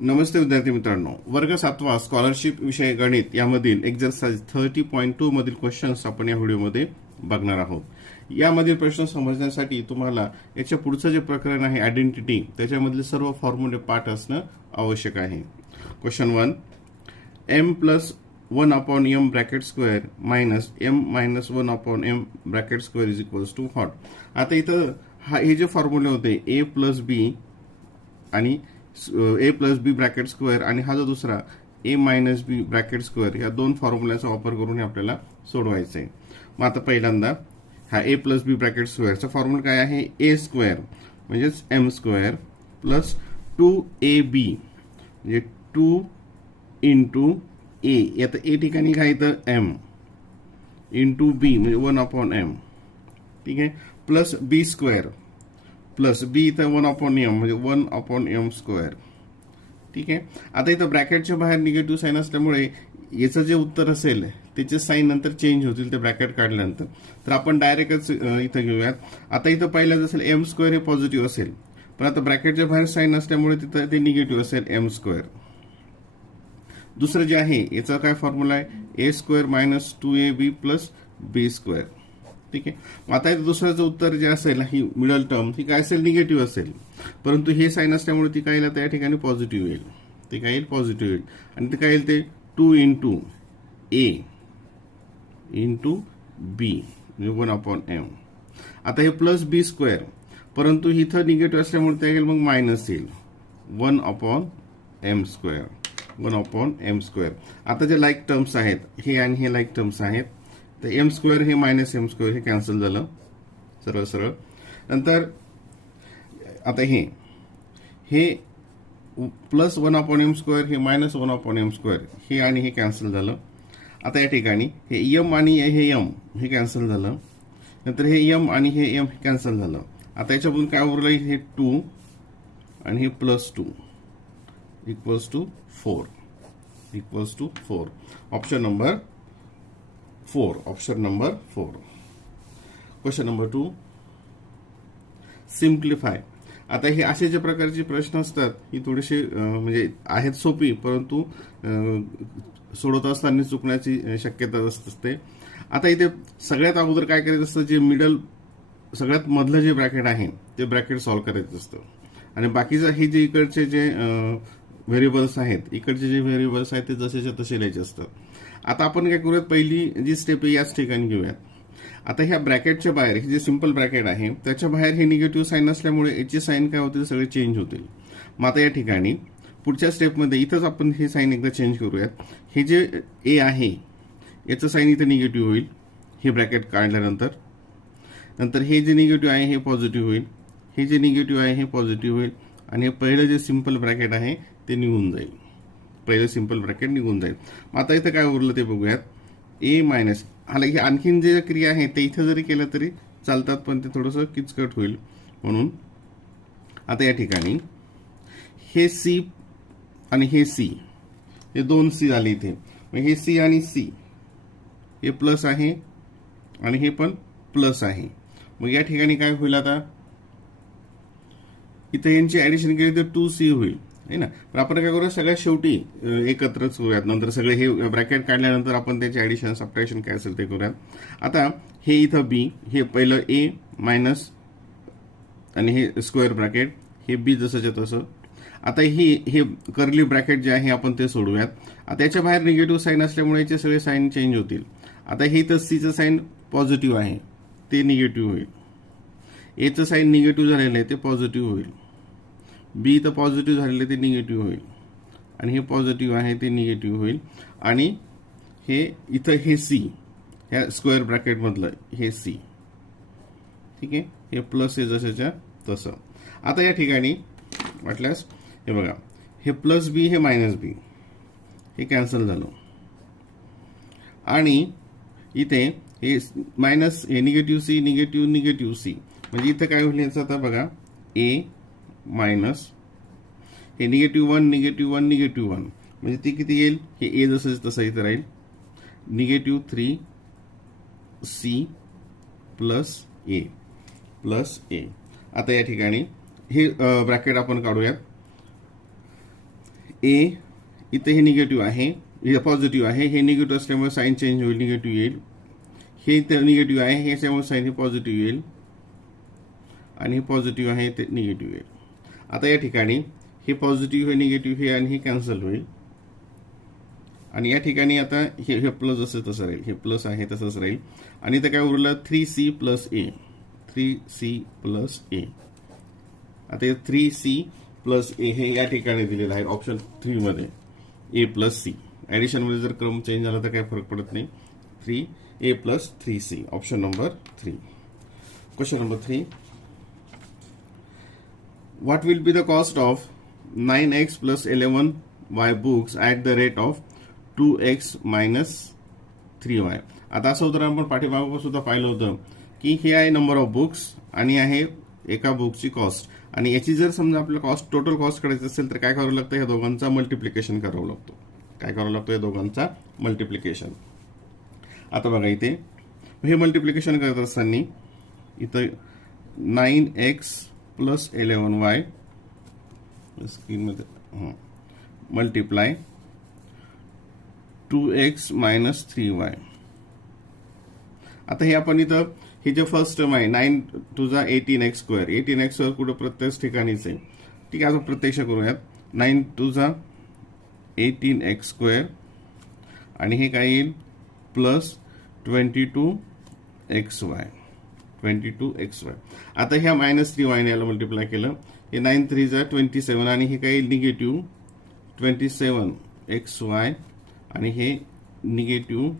नमस्ते विद्यार्थी मित्रांनो, वर्ग 7वा स्कॉलरशिप विषय गणित यामधील एक्झरसाइज 30.2 मधील क्वेश्चन्स आपण या व्हिडिओमध्ये बघणार आहोत. यामधील प्रश्न समजण्यासाठी तुम्हाला याच्या पुढचं जे प्रकरण आहे आयडेंटिटी त्याच्यामधले सर्व फॉर्म्युले पाठ असणं आवश्यक आहे. Question 1, m plus 1 upon m bracket square minus m minus 1 upon m bracket square is equals to what. आता इथं हे जे फॉर्म्युले होते a प्लस बी आणि a plus B bracket square आणि हा जो दुसरा a minus B bracket square या दोन फॉर्म्युलाचा वापर करून आपल्याला सोडवायचं आहे. मग आता पहिल्यांदा हा a प्लस बी ब्रॅकेट स्क्वेअरचा फॉर्म्युला काय आहे, a स्क्वेअर म्हणजेच m स्क्वेअर प्लस 2ab म्हणजे 2 इंटू a. आता a ठिकाणी काय येतं m इंटू b म्हणजे 1 अपॉन m. ठीक आहे, प्लस b स्क्वेअर प्लस बी इथं 1 अपॉन एम म्हणजे 1 अपॉन एम स्क्वेअर. ठीक आहे, आता इथं ब्रॅकेटच्या बाहेर निगेटिव्ह साईन असल्यामुळे याचं जे उत्तर असेल त्याचे साईन नंतर चेंज होतील ते ब्रॅकेट काढल्यानंतर. तर आपण डायरेक्टच इथं घेऊयात. आता इथं पहिलं असेल एम स्क्वेअर हे पॉझिटिव्ह असेल, पण आता ब्रॅकेटच्या बाहेर साईन असल्यामुळे तिथं ते निगेटिव्ह असेल एम स्क्वेअर. दुसरं जे आहे याचा काय फॉर्म्युला आहे, ए square minus 2ab plus B square. ठीक आहे, मग आता दुसऱ्याचं उत्तर जे असेल ही मिडल टर्म ही काय असेल, निगेटिव्ह असेल, परंतु हे साईन असल्यामुळे ती काय येईल त्या ठिकाणी पॉझिटिव्ह येईल. ते काय येईल, पॉझिटिव्ह येईल. आणि ते काय येईल, ते 2 इंटू ए इंटू बी म्हणजे 1 अपॉन एम. आता हे प्लस बी स्क्वेअर, परंतु इथं निगेटिव्ह असल्यामुळे ते येईल मग मायनस येईल 1 upon M square 1 upon M square. आता जे लाईक टर्म्स आहेत हे आणि हे लाईक टर्म्स आहेत, तर एम स्क्वेअर हे मायनस एम स्क्वेअर हे कॅन्सल झालं सरळ सरळ. नंतर आता हे प्लस 1 अपॉन एम स्क्वेअर हे मायनस 1 अपॉन एम स्क्वेअर हे आणि हे कॅन्सल झालं. आता या ठिकाणी हे एम आणि हे एम हे कॅन्सल झालं. नंतर हे एम आणि हे एम कॅन्सल झालं. आता याच्यामधून काय उरलं, हे 2 आणि हे plus 2 equals to 4 option number 4. Question number 2, simplify. आता हे असे जे प्रकारचे प्रश्न असतात ही थोडीशी म्हणजे आहेत सोपी, परंतु सोडवत असताना चुकण्याची शक्यता असते. आता इथे सगळ्यात अगोदर काय करायचं असतं, जे मिडल सगळ्यात मधलं जे ब्रॅकेट आहे ते ब्रॅकेट सॉल्व्ह करायचं असतं आणि बाकीचं हे जे इकडचे जे व्हेरिएबल्स आहेत ते जसेच्या तसे लिहायचे असतात. आता आपण काय करूयात, पहिली जी स्टेप आहे याच ठिकाणी घेऊयात. आता ह्या ब्रॅकेटच्या बाहेर हे जे सिंपल ब्रॅकेट आहे त्याच्या बाहेर हे निगेटिव्ह साईन असल्यामुळे याची साईन काय होतील, सगळे चेंज होतील. मग आता या ठिकाणी पुढच्या स्टेपमध्ये इथंच आपण हे साईन एकदा चेंज करूयात. हे जे ए आहे याचं साईन इथे निगेटिव्ह होईल हे ब्रॅकेट काढल्यानंतर. नंतर हे जे निगेटिव्ह आहे हे पॉझिटिव्ह होईल, हे जे निगेटिव्ह आहे हे पॉझिटिव्ह होईल आणि हे पहिलं जे सिंपल ब्रॅकेट आहे ते निघून जाईल. पहिलं सिंपल ब्रॅकेट निघून जाईल. आता इथं काय उरलं ते बघूयात, ए मायनस. हालाकी आणखीन जे क्रिया आहे ते इथं जरी केलं तरी चालतात, पण ते थोडंसं किचकट होईल म्हणून. आता या ठिकाणी हे सी आणि हे सी हे दोन सी झाले इथे. मग हे सी आणि सी हे प्लस आहे आणि हे पण प्लस आहे. मग या ठिकाणी काय होईल, आता इथे यांची ऍडिशन केली तर 2c होईल है ना. पण आपण काय करूया, सगळ्यात शेवटी एकत्रच करूयात. नंतर सगळे हे ब्रॅकेट काढल्यानंतर आपण त्याचे ऍडिशन सबट्रॅक्शन काय असेल ते करूयात. आता हे इथं बी हे पहिलं ए मायनस आणि हे स्क्वेअर ब्रॅकेट हे बी जसंच्या तसं. आता हे कर्ली ब्रॅकेट जे आहे आपण ते सोडूयात. आता याच्या बाहेर निगेटिव्ह साईन असल्यामुळे याचे सगळे साईन चेंज होतील. आता हे इथं सीचं साईन पॉझिटिव्ह आहे ते निगेटिव्ह होईल, एचं साईन निगेटिव्ह झालेलं आहे ते पॉझिटिव्ह होईल, बी इथं पॉझिटिव्ह झालेलं ते निगेटिव्ह होईल आणि हे पॉझिटिव्ह आहे ते निगेटिव्ह होईल. आणि हे इथं हे सी ह्या स्क्वेअर ब्रॅकेटमधलं हे सी. ठीक आहे, हे प्लस आहे जशाच्या तसं. आता या ठिकाणी वाटल्यास हे बघा, हे प्लस बी हे मायनस बी हे कॅन्सल झालं आणि इथे हे मायनस हे निगेटिव्ह सी निगेटिव्ह सी म्हणजे इथं काय होईल याचं, आता बघा ए मायनस हे -1 म्हणजे ते किती येईल, हे ए जसं तसं इथं राहील -3c प्लस ए. आता या ठिकाणी हे ब्रॅकेट आपण काढूयात. ए, इथे हे निगेटिव्ह आहे, हे पॉझिटिव्ह आहे, हे निगेटिव्ह असल्यामुळे साईन चेंज होईल, निगेटिव्ह येईल. हे इथे निगेटिव्ह आहे, हे त्यामुळे साईन हे पॉझिटिव्ह येईल आणि हे पॉझिटिव्ह आहे ते निगेटिव्ह येईल. आता या ठिकाणी हे पॉझिटिव्ह हे निगेटिव्ह हे आणि हे कॅन्सल होईल आणि या ठिकाणी आता हे प्लस जसं तसं राहील, हे प्लस आहे तसंच राहील आणि इथं काय उरलं 3c प्लस ए, 3c प्लस ए. आता हे 3c प्लस ए हे या ठिकाणी दिलेलं आहे ऑप्शन 3 मध्ये, ए प्लस सी. ऍडिशन मध्ये जर क्रम चेंज झाला तर काही फरक पडत नाही. 3a plus 3c, option number 3. Question number 3. What will be the cost of 9x plus 11y books at the rate of 2x minus 3y? आता असं होतं, आपण पाठीमागं सुद्धा पाहिलं होतं की हे आहे नंबर ऑफ बुक्स आणि आहे एका बुकची कॉस्ट, आणि याची जर समजा आपल्याला कॉस्ट टोटल कॉस्ट करायची असेल तर काय करावं लागतं, या दोघांचा मल्टिप्लिकेशन करावं लागतो. काय करावं लागतं, या दोघांचा मल्टिप्लिकेशन. आता बघा इथे हे मल्टिप्लिकेशन करत असताना इथं 9x प्लस 11y स्क्रीनमध्ये मल्टिप्लाय 2x मायनस 3y. आता हे आपण इथं हे जे फर्स्ट टर्म आहे 9 तुझा 18x स्क्वेअर, 18x स्क्वेअर कुठं प्रत्येक ठिकाणीच आहे. ठीक आहे, आपण प्रत्यक्ष करूयात. 9 तुझा 18x स्क्वेअर आणि हे काय येईल प्लस 22xy, 22xy. आता ह्या मायनस 3y ने याला मल्टिप्लाय केलं, हे 9 3 जा 27 आणि हे काय येईल निगेटिव्ह 27xy आणि हे negative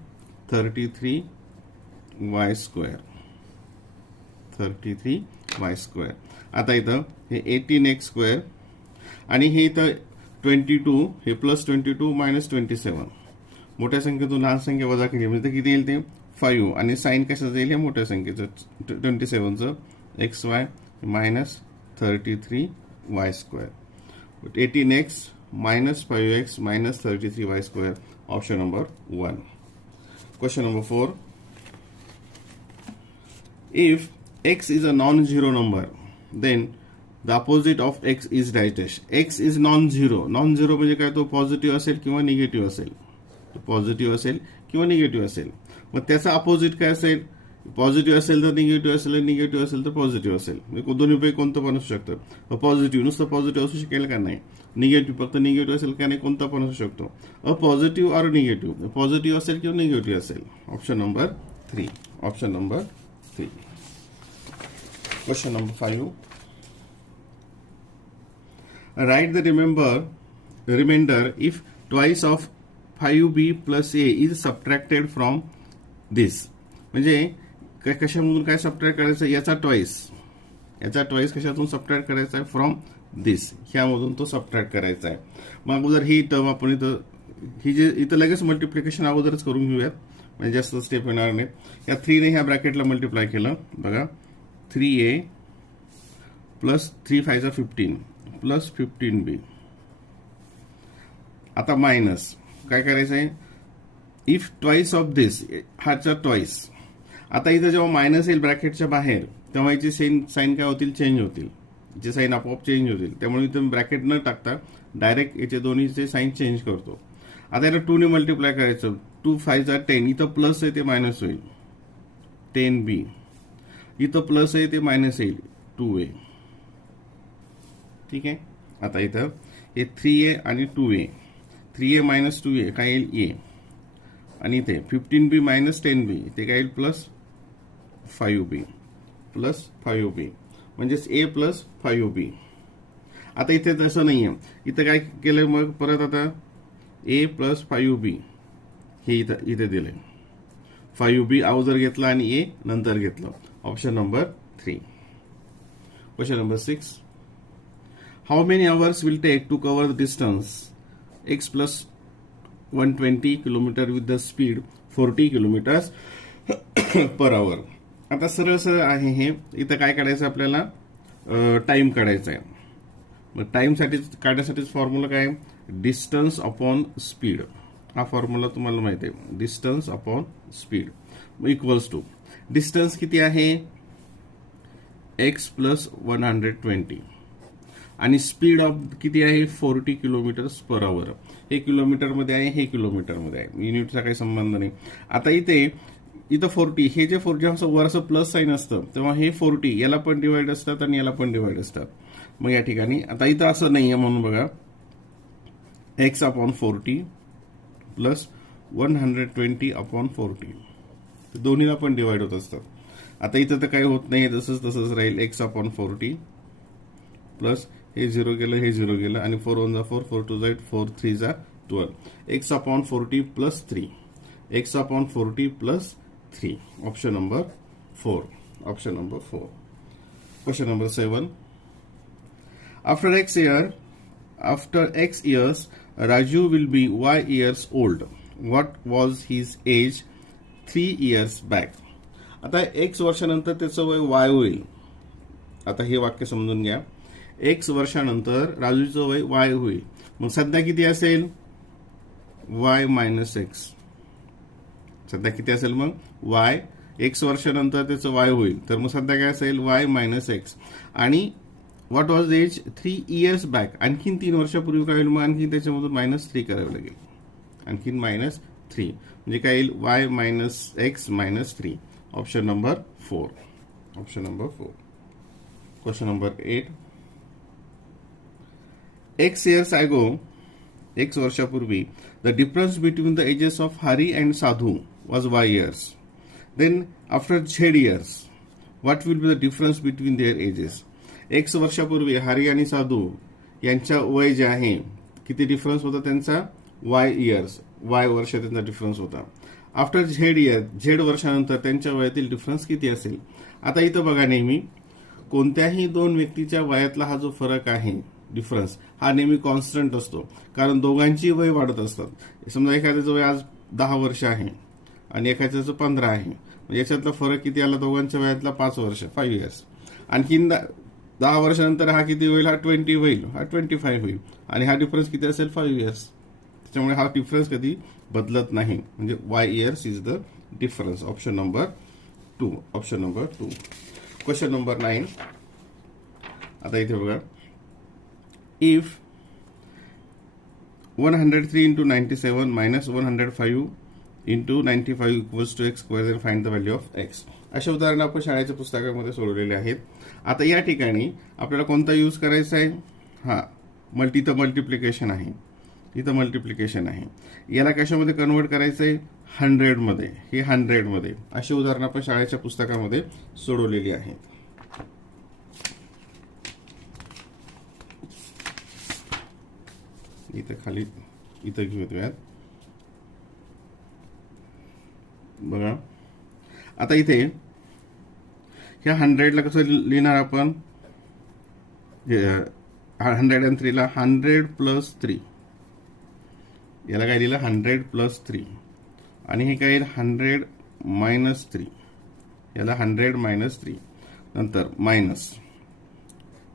33y square, 33y square. आता इथं हे 18x स्क्वेअर आणि हे इथं 22, हे प्लस 22 मायनस 27. मोठ्या संख्येतून लहान संख्या वजा केली म्हणजे किती येईल ते 5 आणि साईन कशाचं येईल, हे मोठ्या संख्येचं 27चं xy minus 33y square. 18x minus 5x minus 33y square, option number 1. Question number 4. If x is a non-zero number, then the opposite of x is dash. x is non-zero. Non-zero म्हणजे काय, तो positive असेल किंवा negative असेल, positive असेल किंवा negative असेल. मग त्याचा अपोजिट काय असेल, पॉझिटिव्ह असेल तर निगेटिव्ह असेल, निगेटिव्ह असेल तर पॉझिटिव्ह असेल. म्हणजे दोन्हीपैकी कोणतं पण असू शकतं. पॉझिटिव्ह नुसतं पॉझिटिव्ह असू शकेल का, नाही. निगेटिव्ह फक्त निगेटिव्ह असेल का, नाही. कोणता पण असू शकतो. पॉझिटिव्ह और निगेटिव्ह, पॉझिटिव्ह असेल किंवा निगेटिव्ह असेल. Option number 3, option number 3. Question number 5. Write the remainder if twice of 5b plus a is subtracted from this. म्हणजे कशामधून काय सबट्रॅक्ट करायचं, याचा ट्वाइस कशातून सबट्रॅक्ट करायचा आहे, फ्रॉम दिस, ह्यामधून तो सबट्रॅक्ट करायचा आहे. मग अगोदर ही टर्म आपण इथं लगेच मल्टिप्लिकेशन अगोदरच करून घेऊयात, म्हणजे जास्त स्टेप येणार नाही. या 3 ने ह्या ब्रॅकेटला मल्टिप्लाय केलं, बघा 3a प्लस 3 5 15 प्लस 15b. आता मायनस काय करायचं आहे, इफ ट्वाइस ऑफ दिस, हाचा ट्वाइस. आता इथं जेव्हा मायनस येईल ब्रॅकेटच्या बाहेर तेव्हा याची साईन काय होतील, चेंज होतील, याची साईन आपोआप चेंज होतील. त्यामुळे इथं ब्रॅकेट न टाकता डायरेक्ट याचे दोन्हीचे साईन चेंज करतो. आता याला 2 ने मल्टिप्लाय करायचं, 2 5 जा 10, इथं प्लस आहे ते मायनस होईल 10b, इथं प्लस आहे ते मायनस येईल 2a. ठीक आहे. आता इथं हे 3a आणि 2a, 3a मायनस 2a काय येईल a, आणि इथे 15b मायनस 10b ते काय येईल प्लस 5b, प्लस 5b म्हणजेच a प्लस 5b. आता इथे तसं नाही आहे, इथं काय केलं मग परत, आता a प्लस 5b हे इथे दिले, 5b अगोदर घेतला आणि a नंतर घेतलं. Option number 3. Question number 6. How many hours will take to cover the distance x plus 120 km with the speed 40 km per hour? आता सरळ सरळ आहे हे. इथं काय काढायचं आपल्याला, टाइम काढायचा आहे. मग टाइम साठी काढण्यासाठीच फॉर्म्युला काय, डिस्टन्स अपॉन स्पीड. हा फॉर्म्युला तुम्हाला माहिती आहे, distance upon speed equals to distance किती आहे, x प्लस 120. आणि स्पीड ऑफ किती आहे 40 किलोमीटर्स पर आवर. हे किलोमीटरमध्ये आहे, हे किलोमीटरमध्ये आहे, युनिटचा काही संबंध नाही. आता इथं 40, हे जे 4 जेव्हा वरचं प्लस साईन असतं तेव्हा हे 40 याला पण डिवाइड असतात आणि याला पण डिवाइड असतात. मग या ठिकाणी आता इथं असं नाहीये म्हणून बघा x अपॉन 40 प्लस 120/40 दोन्हीला पण डिवाइड होत असतात. आता इथं तर काही होत नाही, तसंच राहील x अपॉन 40 प्लस हे 0 गेलं, हे 0 गेलं आणि 4 1 जा 4, 4 2 जा 8, 4 3 जा 12, x upon 40 plus 3, x upon 40 plus 3. Option number 4. Option number 4. Question number 7. After X years, Raju will be Y years old. What was his age 3 years back? आता X वर्षानंतर त्याचं वय Y होईल. आता हे वाक्य समजून घ्या. X वर्षानंतर राजूचं वय Y होईल. मग सध्या किती असेल? Y minus X. सध्या किती असेल मग? Y. X वर्षानंतर त्याचं Y होईल. तर मग सध्या काय असेल? Y minus X. आणि what was age 3 years back. आणखीन 3 वर्षापूर्वी काय होईल? मग आणखीन त्याच्यामधून -3 करावं लागेल. आणखीन -3 म्हणजे काय येईल? y minus x minus 3. Option number 4. Option number 4. Question number 8. X years ago, X वर्षापूर्वी, the difference between the ages of Hari and Sadhu was Y years. Then after Z years, what will be the difference between their ages? X वर्षापूर्वी हरी आणि साधू यांच्या वय जे आहे किती difference होता त्यांचा? Y years. Y वर्ष त्यांचा डिफरन्स होता. आफ्टर झेड इयर, झेड वर्षानंतर त्यांच्या वयातील डिफरन्स किती असेल? आता इथं बघा, नेहमी कोणत्याही दोन व्यक्तीच्या वयातला हा जो फरक आहे, डिफरन्स, हा नेहमी कॉन्स्टंट असतो. कारण दोघांची वय वाढत असतात. समजा एखाद्याचं वय आज 10 वर्ष आहे आणि एखाद्याचं 15 आहे, म्हणजे याच्यातला फरक किती आला? दोघांच्या वयातला 5 वर्ष, 5 इयर्स. आणखीन 10 वर्षानंतर हा किती होईल? हा 20 होईल, हा 25 होईल आणि हा डिफरन्स किती असेल? 5 इयर्स. त्याच्यामुळे हा डिफरन्स कधी बदलत नाही. म्हणजे Y years is the difference. Option number 2. Option number 2. Question number 9. आता इथे बघा, if 103 into 97 minus 105 into 95 equals to x square, then find the value of x. अशा उदाहरण आपण शाळेच्या पुस्तकामध्ये सोडवलेले आहेत. आता या ठिकाणी आपल्याला कोणता यूज करायचा आहे? इथं मल्टिप्लिकेशन आहे, इथं मल्टिप्लिकेशन आहे. याला कशामध्ये कन्वर्ट करायचं आहे? 100 मध्ये. हे 100 मध्ये. अशी उदाहरणं आपण शाळेच्या पुस्तकामध्ये सोडवलेली आहेत. इथं खाली इथं घेऊयात बघा. आता इथे ह्या 100ला कसं लिहिणार आपण? 103 ला 100 प्लस 3. याला काय लिहिलं? 100 प्लस 3. आणि हे काय येईल? 100 मायनस 3. याला 100 मायनस 3. नंतर मायनस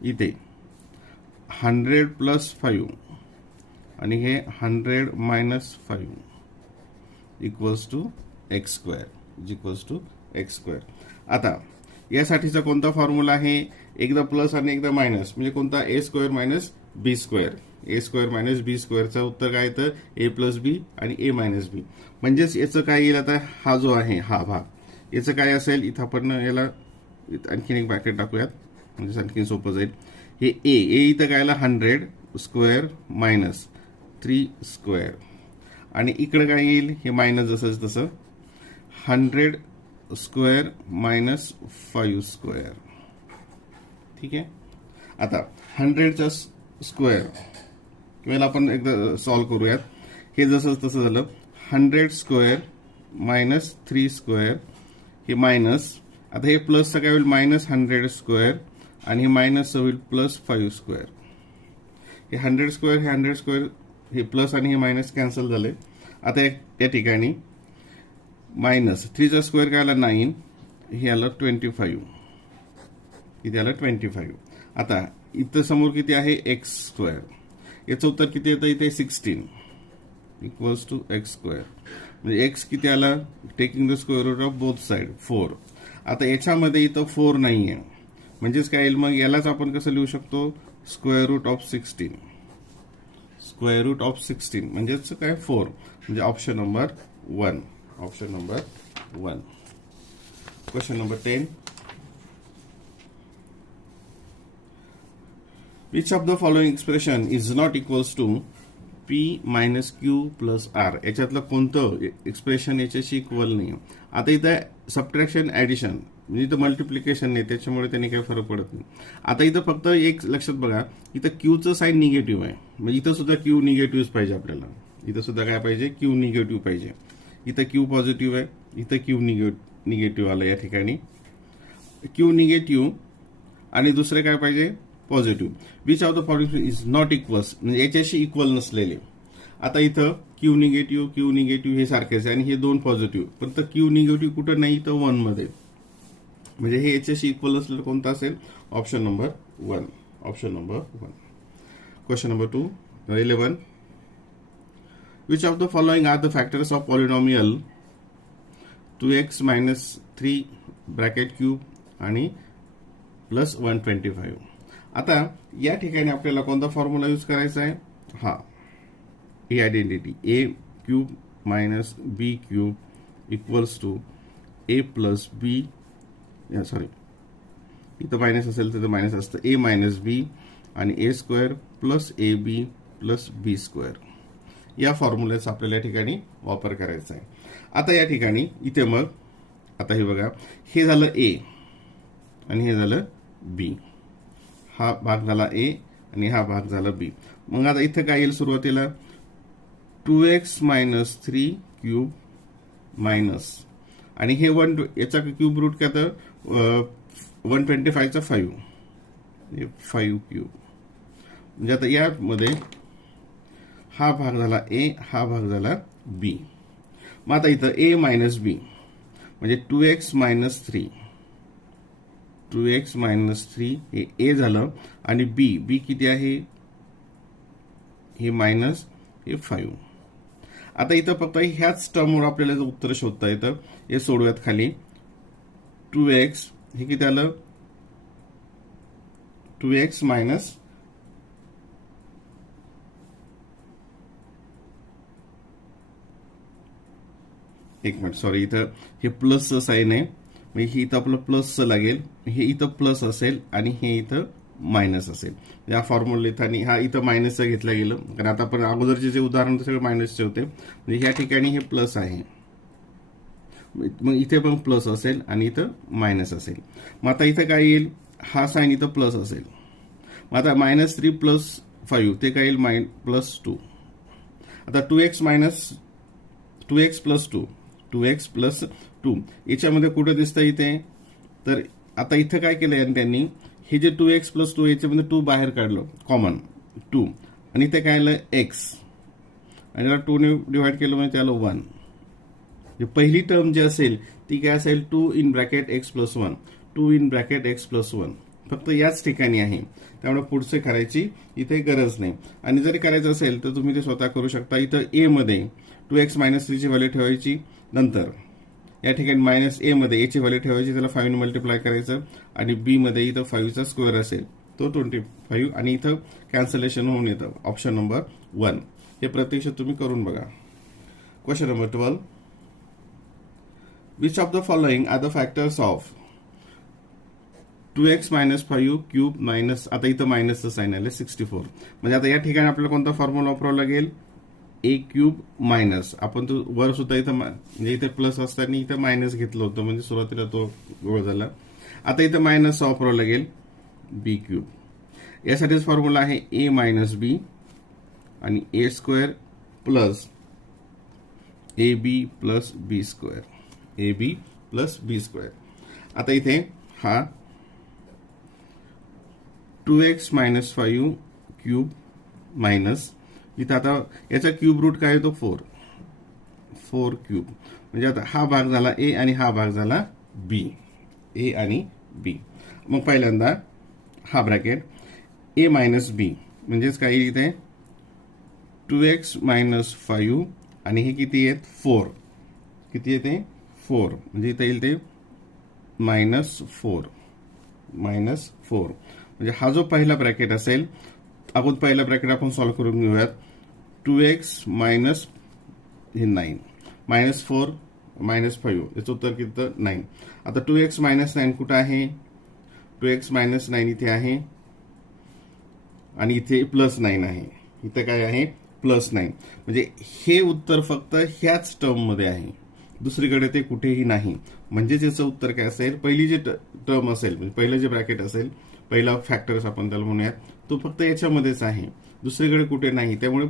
इथे 100 प्लस 5 आणि हे 100 minus 5 equals to X square. Equals to X square. आता यासाठीचा कोणता फॉर्म्युला आहे? एकदा प्लस आणि एकदा मायनस, म्हणजे कोणता? ए स्क्वेअर मायनस बी स्क्वेअर. ए स्क्वेअर मायनस बी स्क्वेअरचं उत्तर काय येतं? ए प्लस बी आणि ए मायनस बी. म्हणजेच याचं काय येईल? आता हा जो आहे हा भाग, याचं काय असेल? इथं आपण याला आणखीन एक ब्रॅकेट टाकूयात, म्हणजे आणखीन सोपं जाईल. हे ए इथं काय आलं? 100 स्क्वेअर मायनस 3 स्क्वेअर. आणि इकडं काय येईल? हे मायनस जसंच तसं 100 स्क्वेअर मायनस 5 स्क्वेअर. ठीक आहे. आता 100चा स्क्वेअर किंवा आपण एकदा सॉल्व्ह करूयात. हे जसंच तसं झालं. 100 स्क्वेअर मायनस 3 स्क्वेअर, हे मायनस. आता हे प्लसचं काय होईल? मायनस 100 स्क्वेअर आणि हे मायनसचं होईल प्लस 5 स्क्वेअर. हे 100 स्क्वेअर, हे 100 स्क्वेअर, हे प्लस आणि हे मायनस कॅन्सल झाले. आता या ठिकाणी मायनस 3चा स्क्वेअर काय आला? 9. हे आलं 25. इथे आलं 25. आता इथं समोर किती आहे? X square. याचं उत्तर किती येतं? इथे 16 इक्वल्स टू एक्स स्क्वेअर. म्हणजे एक्स किती आला? Taking the square root of both side 4. आता याच्यामध्ये इथं 4 नाही आहे, म्हणजेच काय येईल? मग यालाच आपण कसं लिहू शकतो? Square root of 16. Square root of 16 म्हणजेच काय 4. म्हणजे option number 1. Option number 1. Question number 10. Which of the following expression is not equals to P minus Q plus R? याच्यातलं कोणतं एक्सप्रेशन याच्याशी इक्वल नाही. आता इथं सबट्रॅक्शन ऍडिशन म्हणजे इथं मल्टिप्लिकेशन नाही, त्याच्यामुळे त्यांनी काही फरक पडत नाही. आता इथं फक्त एक लक्षात बघा, इथं क्यूचं साईन निगेटिव्ह आहे, म्हणजे इथं सुद्धा क्यू निगेटिव्ह पाहिजे आपल्याला. इथं सुद्धा काय पाहिजे, क्यू निगेटिव्ह पाहिजे. इथं क्यू पॉझिटिव्ह आहे, इथं क्यू निगेटिव्ह आलं या ठिकाणी. क्यू निगेटिव्ह आणि दुसरे काय पाहिजे, positive. Which of the following is not equals म्हणजे याच्याशी इक्वल नसलेले. आता इथं क्यू निगेटिव्ह हे सारखेच आहे आणि हे दोन पॉझिटिव्ह, पण क्यू निगेटिव्ह कुठं नाही, तर 1 मध्ये. म्हणजे हे याच्याशी इक्वल असलेलं कोणतं असेल, option number 1. Option number 1. Question number 2, 11. Which of the following are the factors of polynomial 2x minus 3 bracket cube आणि प्लस 125. आता या ठिकाणी आपल्याला कोणता फॉर्म्युला यूज करायचा आहे, हा ही identity A cube minus B cube equals to A plus B, sorry इथं मायनस असेल तर मायनस असतं, ए मायनस बी आणि A square plus A B plus B square. या फॉर्म्युल्याचा आपल्याला या ठिकाणी वापर करायचा आहे. आता या ठिकाणी इथे मग आता हे बघा, हे झालं ए आणि हे झालं बी. हा भाग झाला ए आणि हा भाग झाला बी. मग आता इथं काय येईल सुरुवातीला, 2x मायनस 3 क्यूब मायनस आणि हे 1 याचा क्यूब रूट काय तर 125चा 5 क्यूब. म्हणजे आता यामध्ये हा भाग झाला ए, हा भाग झाला बी. मग आता इथं ए मायनस बी म्हणजे 2x मायनस 3, 2x मायनस 3 हे ए झालं आणि बी किती आहे, हे मायनस हे 5. आता इथं फक्त ह्याच टर्मवर आपल्याला उत्तर शोधता येतं. हे सोडूयात खाली. 2x हे किती आलं, 2x मायनस एक मिनिट, सॉरी इथं हे प्लसचं साईन आहे, म्हणजे हे इथं आपलं प्लसचं लागेल, हे इथं प्लस असेल आणि हे इथं मायनस असेल. या फॉर्म्युला इथं हा इथं मायनसचं घेतलं गेलं, कारण आता आपण अगोदरचे जे उदाहरण सगळे मायनसचे होते. म्हणजे ह्या ठिकाणी हे प्लस आहे, मग इथे पण प्लस असेल आणि इथं मायनस असेल. मग आता इथं काय येईल, हा साईन इथं प्लस असेल. मग आता मायनस 3 प्लस 5 ते काय येईल, प्लस 2. आता 2x प्लस 2 2x प्लस 2 याच्यामध्ये कुठं दिसतं इथे, तर आता इथं काय केलं त्यांनी, हे जे 2x प्लस 2 याच्यामध्ये 2 बाहेर काढलं कॉमन 2 आणि इथे काय आलं x आणि त्याला 2 ने डिवाइड केलं म्हणजे त्याला 1. पहिली टर्म जी असेल ती काय असेल, 2 in bracket x plus 1, 2 in bracket x plus 1. फक्त याच ठिकाणी आहे, त्यामुळे पुढचे करायची इथे गरज नाही. आणि जरी करायचं असेल तर तुम्ही ते स्वतः करू शकता. इथं ए मध्ये 2x मायनस 3 ची व्हॅल्यू ठेवायची, नंतर या ठिकाणी मायनस ए मध्ये ए ची व्हॅल्यू ठेवायची, त्याला 5 ने मल्टिप्लाय करायचं आणि बी मध्ये इथं 5चा स्क्वेअर असेल तो 25 आणि इथं कॅन्सलेशन होऊन येतं. Option number 1. हे प्रत्यक्षात तुम्ही करून बघा. Question number 12. Which of the following are the factors of 2x minus 5 cube minus, आता इथं मायनसचं साईन आलं 64. म्हणजे आता या ठिकाणी आपल्याला कोणता फॉर्म्युला वापरावा लागेल, ए क्यूब मायनस, आपण तो वर सुद्धा इथं म्हणजे इथे प्लस असताना इथं मायनस घेतलं होतं, म्हणजे सुरुवातीला तो गोळ झाला. आता इथं मायनस वापरावं लागेल बी क्यूब. यासाठीच फॉर्म्युला आहे ए मायनस बी आणि A square plus A B plus B square, A B plus B square. आता इथे हा 2x मायनस 5 क्यूब मायनस, इथं आता याचा क्यूब रूट काय येतो 4 क्यूब. म्हणजे आता हा भाग झाला ए आणि हा भाग झाला बी, ए आणि बी. मग पहिल्यांदा हा ब्रॅकेट ए मायनस बी म्हणजेच काय येईल इथे 2x मायनस 5 आणि हे किती आहेत 4, किती येते 4, म्हणजे इथे येईल ते -4. म्हणजे हा जो पहिला ब्रॅकेट असेल, अगोदर पहिला ब्रॅकेट आपण सॉल्व्ह करून घेऊयात. 2x मायनस हे 9 मायनस 4 मायनस 5 याचं उत्तर किती 9. आता 2x मायनस 9 कुठं आहे? 2x मायनस 9 इथे आहे आणि इथे प्लस 9 आहे. इथं काय आहे? प्लस 9. म्हणजे हे उत्तर फक्त ह्याच टर्म मध्ये आहे, दुसरीकडे ते कुठेही नाही. म्हणजे याचं उत्तर काय असेल? पहिली जे टर्म असेल, म्हणजे पहिलं जे ब्रॅकेट असेल, पहिला फॅक्टर्स आपण त्याला म्हणूयात, तो फक्त याच्यामध्येच आहे, दुसरीकडे कुठे नाही. त्यामुळे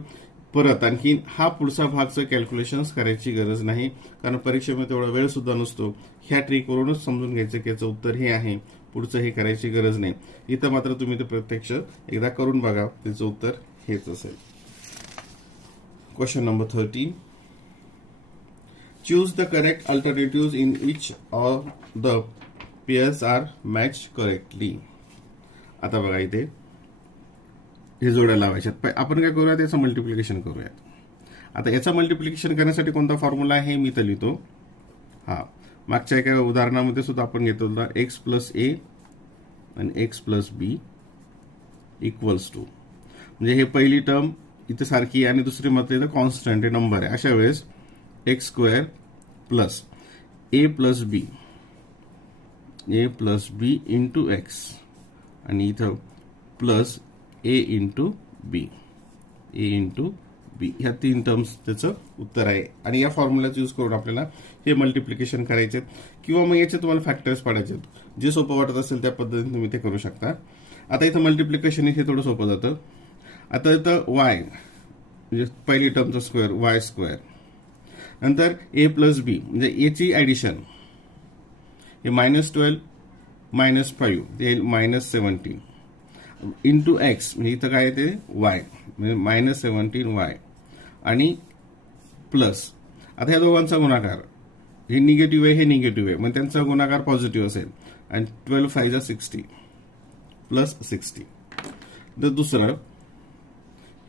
परत आणखी हा पुढचा भागचं कॅल्क्युलेशन्स करायची गरज नाही, कारण परीक्षेमध्ये तेवढा वेळ सुद्धा नसतो. ह्या ट्रिकवरूनच समजून घ्यायचं की याचं उत्तर हे आहे, पुढचं हे करायची गरज नाही. इथं मात्र तुम्ही ते प्रत्यक्ष एकदा करून बघा, त्याचं उत्तर हेच असेल. Question number 13. Choose the correct alternatives in each of the pairs are matched correctly. आता बघा इथे हे जोड्या लावायच्यात. आपण काय करूयात? याचं मल्टिप्लिकेशन करूयात. आता याचं मल्टिप्लिकेशन करण्यासाठी कोणता फॉर्म्युला आहे मी तर लिहितो. हा मागच्या एका उदाहरणामध्ये सुद्धा आपण घेतला होता, एक्स प्लस ए आणि X plus B equals to, म्हणजे हे पहिली टर्म इथे सारखी आणि दुसरी मात्र इथं कॉन्स्टंट हे नंबर आहे. अशा वेळेस एक्स स्क्वेअर प्लस ए प्लस बी इंटू एक्स आणि इथं प्लस ए इंटू बी ह्या 3 टर्म्स त्याचं उत्तर आहे. आणि या फॉर्म्युलाचा यूज करून आपल्याला हे मल्टिप्लिकेशन करायचे किंवा मग याचे तुम्हाला फॅक्टर्स पाडायचे, जे सोपं वाटत असेल त्या पद्धतीने तुम्ही ते करू शकता. आता इथं मल्टिप्लिकेशन हे थोडं सोपं जातं. आता इथं वाय म्हणजे पहिली टर्मचा स्क्वेअर वाय स्क्वेअर, नंतर ए प्लस बी म्हणजे एची ऍडिशन, हे -12 -5 ते -17 इंटू एक्स, म्हणजे इथं काय ते वाय म्हणजे -17y आणि प्लस. आता ह्या दोघांचा गुणाकार, हे निगेटिव्ह आहे हे निगेटिव्ह आहे, मग त्यांचा गुणाकार पॉझिटिव्ह असेल आणि 12 5 60 प्लस 60. तर दुसरं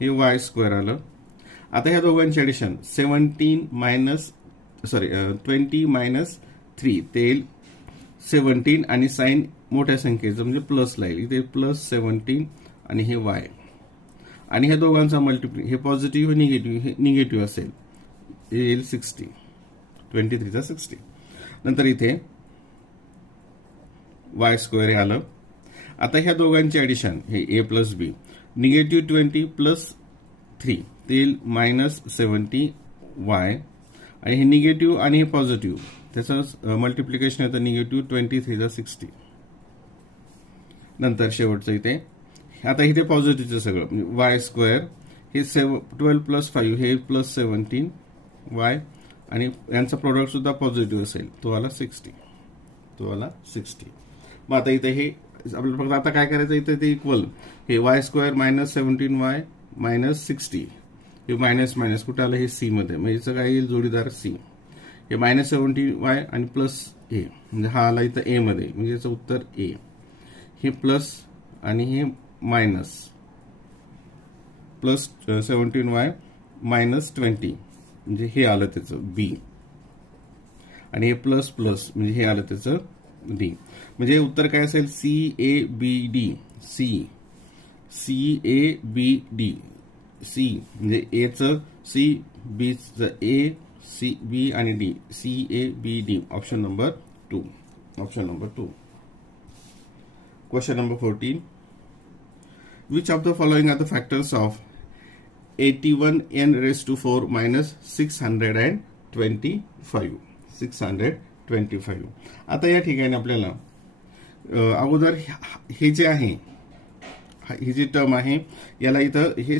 हे वाय स्क्वेअर आलं. आता ह्या दोघांची ऍडिशन 20 मायनस 3 ते 17 आणि साइन मोठ्या संख्येचं म्हणजे प्लस लागेल, इथे प्लस 17 आणि हे वाय आणि ह्या दोघांचा हे पॉझिटिव्ह हे निगेटिव्ह असेल, येईल 60 23 60. नंतर इथे वाय स्क्वेअर हे आलं. आता ह्या दोघांची ऍडिशन हे ए प्लस बी, -20 प्लस 3 ते -70 वाय आणि हे निगेटिव्ह आणि हे पॉझिटिव्ह, त्याचं मल्टिप्लिकेशन येतं -23 60. नंतर शेवटचं इथे आता इथे पॉझिटिव्हचं सगळं म्हणजे वाय स्क्वेअर हे 12 प्लस 5 हे प्लस 17 वाय आणि यांचा प्रोडक्ट सुद्धा पॉझिटिव्ह असेल, तो आला 60. मग आता इथे हे आपल्याला फक्त आता काय करायचं, इथे ते इक्वल हे वाय स्क्वेअर -17y -60 हे मायनस मायनस कुठे आलं हे सी मध्ये, म्हणजे याचं काय येईल जोडीदार सी. हे -17y आणि प्लस ए म्हणजे हा आला इथं ए मध्ये, म्हणजे याचं उत्तर ए. हे प्लस आणि हे मायनस प्लस 17y -20 म्हणजे हे आलं त्याचं बी आणि हे प्लस प्लस म्हणजे हे आलं त्याचं डी. म्हणजे उत्तर काय असेल CABD. CABD सी म्हणजे एचं सी, बीचं ए, सी बी आणि D, CABD. Option number 2. Question number 14. Which of the following are the factors of 81n raised to 4 minus 625? आता या ठिकाणी आपल्याला अगोदर हे जे आहे, ही जी टर्म आहे याला इथं हे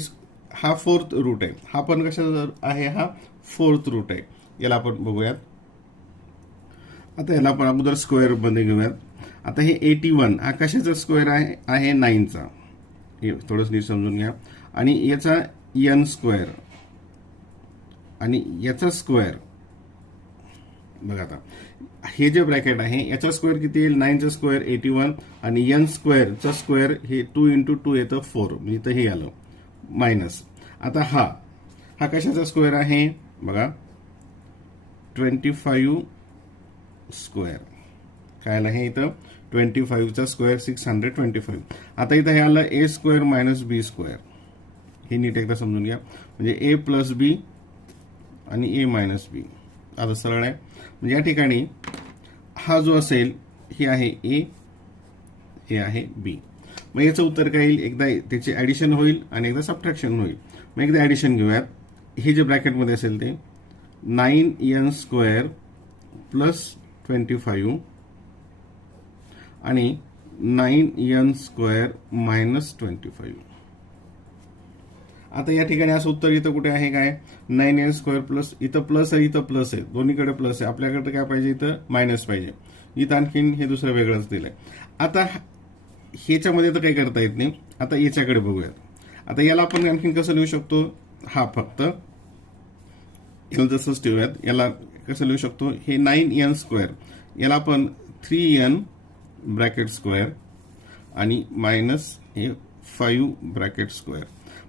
हा 4th रूट आहे, हा पण कशाचा आहे, हा 4th रूट आहे. याला आपण बघूयात. आता याला आपण अगोदर स्क्वेअर मध्ये घेऊयात. आता हे 81 हा कशाचा स्क्वेअर आहे 9चा, हे थोडंसं नीट समजून घ्या. आणि याचा n स्क्वेअर आणि याचा स्क्वेअर बघा. आता हे जे ब्रॅकेट आहे याचा स्क्वेअर किती येईल, 9चा स्क्वेअर 81 आणि n स्क्वेअरचा स्क्वेअर हे 2 × 2 येतं 4, म्हणजे इथं हे आलं मायनस. आता हा कशाचा स्क्वेअर आहे बघा, 25 स्क्वेअर काय आलं हे इथं 25चा स्क्वेअर 625. आता इथं हे आलं ए स्क्वेअर मायनस बी स्क्वेअर. हे नीट एकदा समजून घ्या. म्हणजे ए प्लस बी आणि ए मायनस बी. आता सरळ आहे. म्हणजे या ठिकाणी हा जो असेल हे आहे ए, हे आहे बी. मग याचं उत्तर काय येईल? एकदा त्याचे ऍडिशन होईल आणि एकदा सबट्रॅक्शन होईल. मग एकदा ऍडिशन घेऊयात. हे जे ब्रॅकेटमध्ये असेल ते 9n स्क्वेअर प्लस 25 आणि 9n स्क्वेअर मायनस 25. आता या ठिकाणी असं उत्तर इथं कुठे आहे? काय 9n स्क्वेअर प्लस, इथं प्लस आहे, इथं प्लस आहे, दोन्हीकडे प्लस आहे. आपल्याकडे काय पाहिजे? इथं मायनस पाहिजे. इथं आणखीन हे दुसरं वेगळंच दिलंय. आता ह्याच्यामध्ये तर काही करता येत नाही. आता याच्याकडे बघूयात. आता याला आपण आणखीन कसं लिहू शकतो? हा फक्त याला तसंच ठेवूयात. याला कसं लिहू शकतो? हे 9n स्क्वेअर, याला आपण 3n ब्रॅकेट स्क्वेअर आणि मायनस हे 5 ब्रॅकेट स्क्वेअर.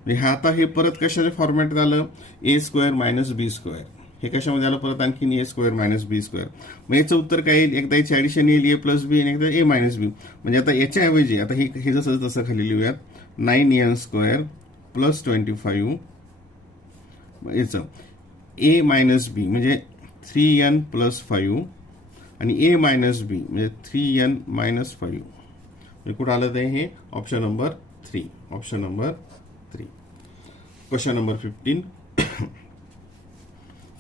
म्हणजे आता हे परत कशाच्या फॉर्मॅट झालं? ए स्क्वेअर मायनस बी स्क्वेअर. हे कशामध्ये आलं? परत आणखीन ए स्क्वेअर मायनस बी स्क्वेअर. मग याचं उत्तर काय येईल? एकदा याची ऍडिशन येईल ए प्लस बी आणि एकदा ए मायनस बी. म्हणजे आता याच्याऐवजी आता हे जसं तसं खाली लिहूयात. 9n स्क्वेअर प्लस 25 याचं ए मायनस बी म्हणजे 3n प्लस 5 आणि ए मायनस बी म्हणजे 3n मायनस 5. म्हणजे कुठं आलं ते? हे option number 3. Option number 3. Question number 15.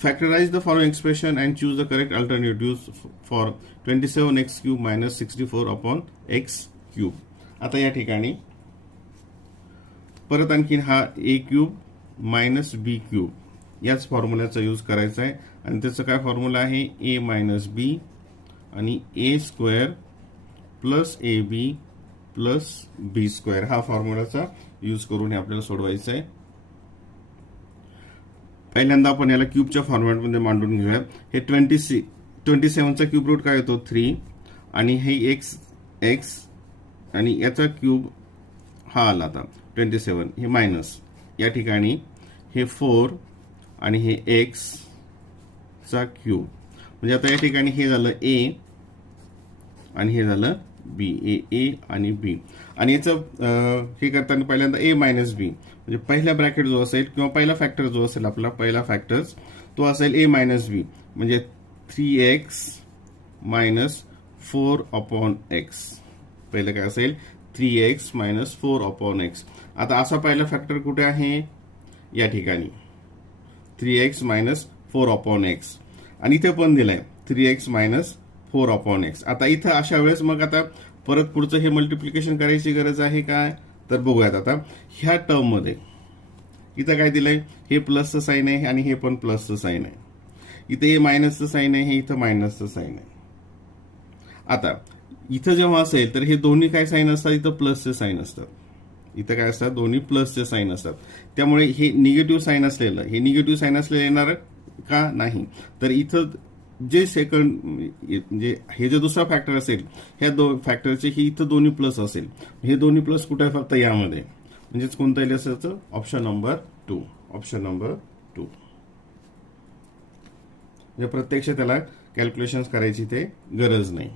Factorize the following expression and choose the correct alternatives for 27x cube minus 64 upon x cube. आता या ठिकाणी परत आणखीन हा ए क्यूब मायनस बी क्यूब याच फॉर्म्युल्याचा यूज करायचा आहे. आणि त्याचा काय फॉर्म्युला आहे? ए मायनस बी आणि A square plus A B plus B square हा फॉर्म्युलाचा यूज करून हे आपल्याला सोडवायचं आहे. पहिल्यांदा आपण याला क्यूबच्या फॉर्मॅटमध्ये मांडून घेऊया. हे 27चा क्यूब रूट काय येतो? 3 आणि हे एक्स आणि याचा क्यूब हा आला आता 27, हे मायनस या ठिकाणी हे 4 आणि हे एक्स चा क्यूब. म्हणजे आता या ठिकाणी हे झालं ए आणि हे झालं बी. ए आणि बी. आणि याचं हे करताना पहिल्यांदा ए मायनस बी म्हणजे पहिला ब्रॅकेट जो असेल किंवा पहिला फॅक्टर जो असेल आपला पहिला फॅक्टर्स तो असेल ए मायनस बी म्हणजे 3x मायनस 4 अपॉन एक्स. पहिलं काय असेल? 3x minus 4 upon x. आता असा पहिला फॅक्टर कुठे आहे? या ठिकाणी 3x मायनस 4 अपॉन एक्स. आणि इथे पण दिलाय 3x मायनस 4 अपॉन एक्स. आता इथं अशा वेळेस मग आता परत पुढचं हे मल्टिप्लिकेशन करायची गरज आहे काय? तर बघूयात. आता ह्या टर्म मध्ये इथं काय दिलंय? हे प्लसचं साईन आहे आणि हे पण प्लसचं साईन आहे. इथे हे मायनसचं साईन आहे, हे इथं मायनसचं साईन आहे. आता इथं जेव्हा असेल तर हे दोन्ही काय साईन असतात? इथं प्लसचे साईन असतात. इथं काय असतात? दोन्ही प्लसचे साईन असतात. त्यामुळे हे निगेटिव्ह साईन असलेलं, हे निगेटिव्ह साईन असलेलं येणार का? नाही. तर इथं जे सेकंड म्हणजे हे जे दुसरा फॅक्टर असेल ह्या फॅक्टरचे ही इथं दोन्ही प्लस असेल. हे दोन्ही प्लस कुठे आहे? फक्त यामध्ये. म्हणजेच कोणतं येईल असायचं? Option number 2. Option number 2. म्हणजे प्रत्यक्ष त्याला कॅल्क्युलेशन करायची ते गरज नाही.